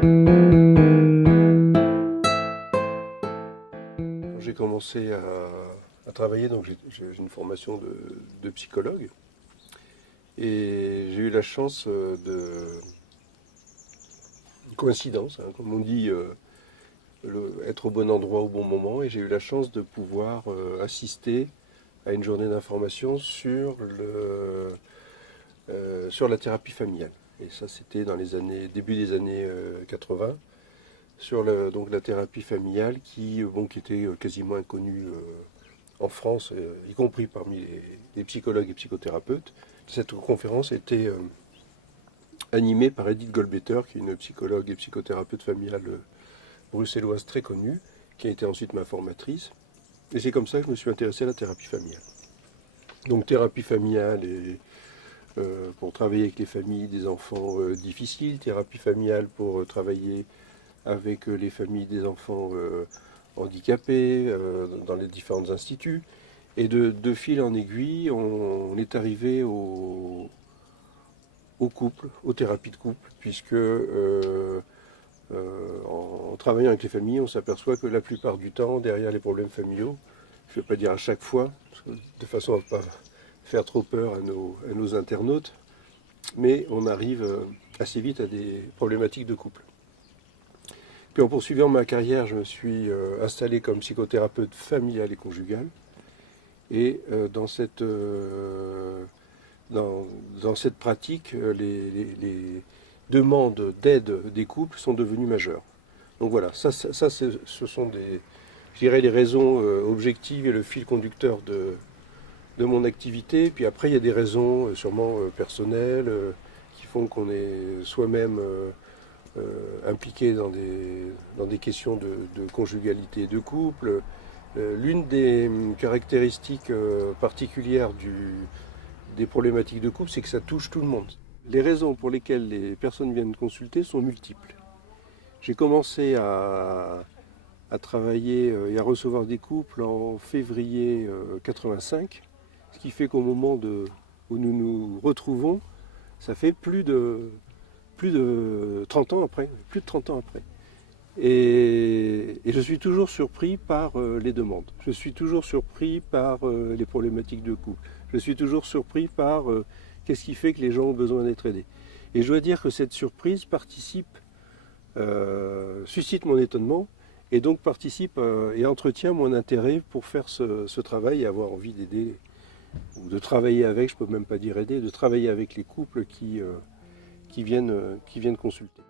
Quand j'ai commencé à travailler, donc j'ai une formation de psychologue, et j'ai eu la chance une coïncidence, hein, comme on dit, être au bon endroit au bon moment, et j'ai eu la chance de pouvoir assister à une journée d'information sur la thérapie familiale. Et ça, c'était dans les début des années 80, sur donc la thérapie familiale qui était quasiment inconnue en France, y compris parmi les psychologues et psychothérapeutes. Cette conférence était animée par Edith Goldbetter, qui est une psychologue et psychothérapeute familiale bruxelloise très connue, qui a été ensuite ma formatrice. Et c'est comme ça que je me suis intéressé à la thérapie familiale. Donc thérapie familiale pour travailler avec les familles des enfants difficiles, thérapie familiale pour travailler avec les familles des enfants handicapés dans les différents instituts. Et de fil en aiguille, on est arrivé au couple, aux thérapies de couple, puisque en travaillant avec les familles, on s'aperçoit que la plupart du temps, derrière les problèmes familiaux, je ne vais pas dire à chaque fois, de façon à ne pas faire trop peur à nos internautes, mais on arrive assez vite à des problématiques de couple. Puis en poursuivant ma carrière, je me suis installé comme psychothérapeute familial et conjugal. Et dans cette pratique, les demandes d'aide des couples sont devenues majeures. Donc voilà, ce sont je dirais, les raisons objectives et le fil conducteur de mon activité. Puis après, il y a des raisons sûrement personnelles qui font qu'on est soi-même impliqué dans des questions de conjugalité de couple. L'une des caractéristiques particulières des problématiques de couple, c'est que ça touche tout le monde. Les raisons pour lesquelles les personnes viennent consulter sont multiples. J'ai commencé à travailler et à recevoir des couples en février 85, ce qui fait qu'au moment où nous nous retrouvons, ça fait plus de 30 ans après, plus de 30 ans après. Et je suis toujours surpris par les demandes. Je suis toujours surpris par les problématiques de couple. Je suis toujours surpris par qu'est-ce qui fait que les gens ont besoin d'être aidés. Et je dois dire que cette surprise suscite mon étonnement et donc participe et entretient mon intérêt pour faire ce travail et avoir envie d'aider ou de travailler avec, je ne peux même pas dire aider, de travailler avec les couples qui viennent consulter.